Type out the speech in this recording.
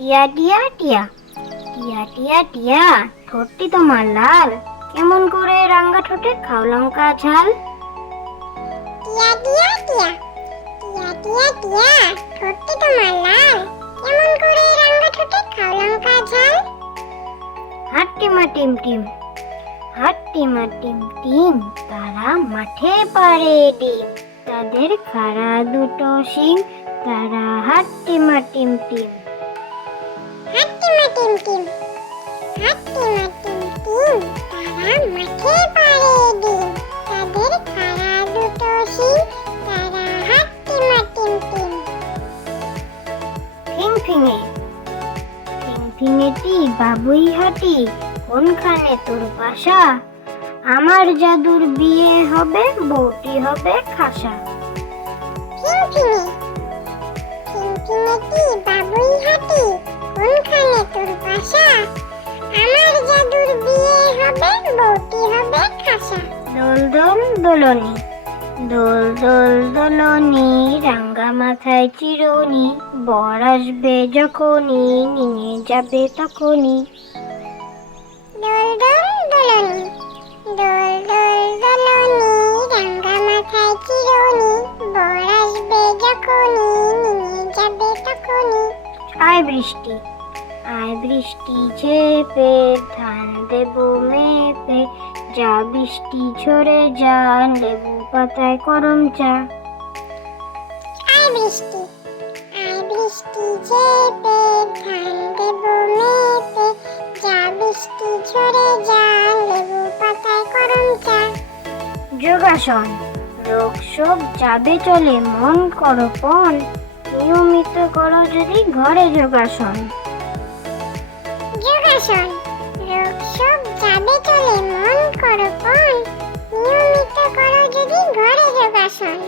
টিয়া টিয়া টিয়া। টিয়া টিয়া টিয়া ঠোঁটটি তোমার লাল। কেমন করে রাঙ্গা ঠোঁটে খাও লঙ্কা ঝাল? টিয়া টিয়া টিয়া। টিয়া টিয়া টিয়া ঠোঁটটি তোমার লাল। কেমন করে রাঙ্গা ঠোঁটে খাও লঙ্কা ঝাল? হাট্টি মা টিম টিম। হাট্টি মা টিম টিম তারা মাঠে পারে ডিম। তাদের খাড়া দুটো শিং তারা হাট্টি মা টিম টিম। টিম হাট্টি টিম তারা মাঠে পারে ডিম তাদের খাড়া দুটো শিং তারা হাট্টি টিম ফিং ফিঙে ফিং ফিঙেটি বাবুই হাটি কোনখানে তোর বাসা? আমার জাদুর বিয়ে হবে বউটি হবে খাসা। ফিনফিনে ফিনফিনেটি বাবুই হাতি দোলনি। দোল দোল দোলনি রাঙ্গা মাথায় চিরনি বর আসবে যখনই নিয়ে যাবে তখনই। দোল দোল দোলনি দোল দোল দোলনি রাঙ্গা মাথায় চিরনি বর আসবে যখনই নিয়ে যাবে তখনই। আয় বৃষ্টি। আয় বৃষ্টি ঝেপে ধান দেব মেপে যা বৃষ্টি ঝরে যা লেবু পাতায় করম চা। আয় বৃষ্টি আয় বৃষ্টি ঝেপে ধান দেব মেপে যা বৃষ্টি ঝরে যা লেবু পাতায় করম চা। যোগাসন রোগ শোক যাবে চলে মন করো পণ। নিয়মিত করো যদি ঘরে যোগাসন। আসন রোগ সব যাবে চলে মন করো পণ নিয়মিত করো যদি ঘরে যোগাসন।